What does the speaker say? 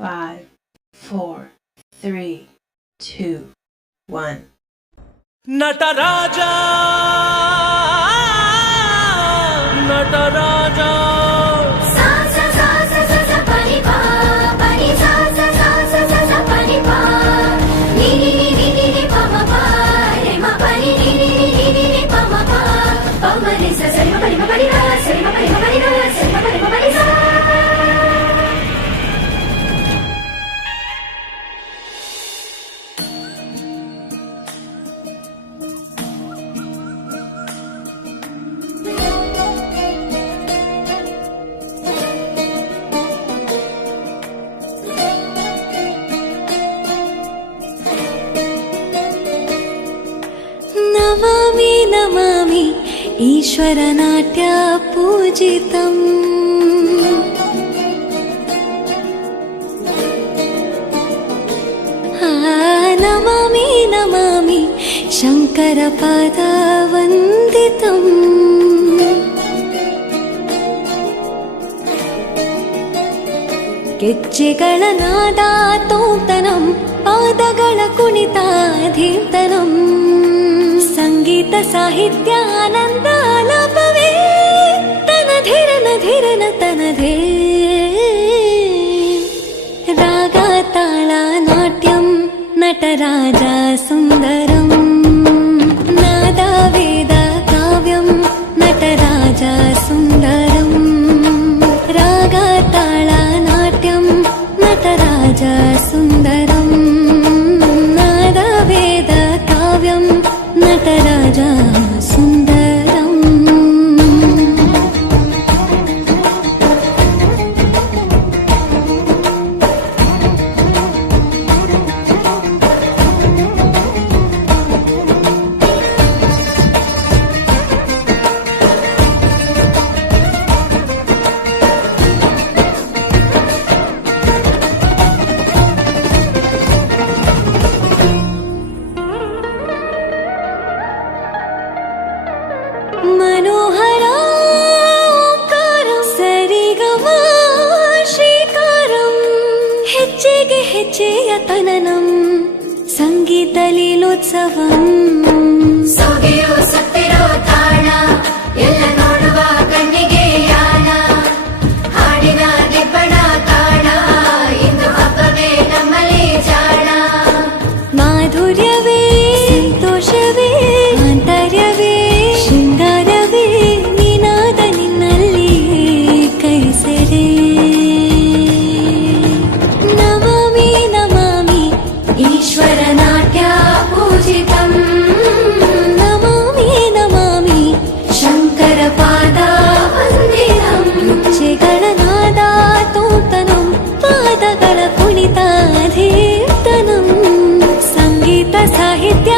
5, 4, 3, 2, 1. ನಟರಾಜ ನಟರಾಜ ನಮಾಮಿ ನಮಾಮಿ ಈಶ್ವರನಾಟ್ಯ ಪೂಜಿತಂ ನಮಾಮಿ ನಮಾಮಿ ಶಂಕರ ಪಾದ ವಂದಿತಂ ಗೆಜ್ಜೆಗಳ ನಾದ ತೋಂತನಂ ಪಾದಗಳ ಕುಣಿತಾಧೀರ್ತನಂ ಸಂಗೀತ ಸಾಹಿತ್ಯ ಆನಂದ ಆಲಾಪವೇ ತನಧಿರನ ಧಿರನ ತನಧೇ ರಾಗ ತಾಳ ನಾಟ್ಯಂ ನಟರಾಜ ಸುಂದರಂ ನಾದ ವೇದ ಕಾವ್ಯಂ ನಟರಾಜ ಸುಂದರಂ ರಾಗ ತಾಳ ನಾಟ್ಯಂ ನಟರಾಜ ಸುಂದರಂ ನಾದ ವೇದ ಕಾವ್ಯಂ ನಟರಾಜ ಸುಂದರಂ मनोहर ओंकारं सरिगम ಶ್ರೀಕಾರಂ ಹೆಜ್ಜೆಗೆ ಹೆಜ್ಜೆಯ ತನನಂ ಸಂಗೀತ ಲೀಲೋತ್ಸವಂ ಸೊಗೆಯೋ ಸತ್ತಿರೋ ತಾಣ ಎಲ್ಲ ನೋಡುವ ಕಣ್ಣಿಗೆ ಯಾನ ಹಾಡಿನ ದಿಬ್ಬಣ ತಾಣ ಇಂದು ಹಬ್ಬವೇ ನಮ್ಮಲ್ಲಿ ಜಾಣ ಮಾಧುರ್ಯವೇ ಸಂತೋಷವೇ ಆಂತರ್ಯವೇ ಶೃಂಗಾರವೇ ನಿನಾದ ನಿನ್ನಲ್ಲಿ ಕೈಸೆರೆ ನಮಾಮಿ ನಮಾಮಿ ಈಶ್ವರ ನಾಟ್ಯ ಪೂಜಿತಂ ನಮಾಮಿ ನಮಾಮಿ ಶಂಕರ ಪಾದ ವಂದಿತಂ ಗೆಜ್ಜೆಗಳ ನಾದ ತೋಂತನಂ ಪಾದಗಳ ಕುಣಿತಾಧೀರ್ತನಂ ಸಂಗೀತ ಸಾಹಿತ್ಯ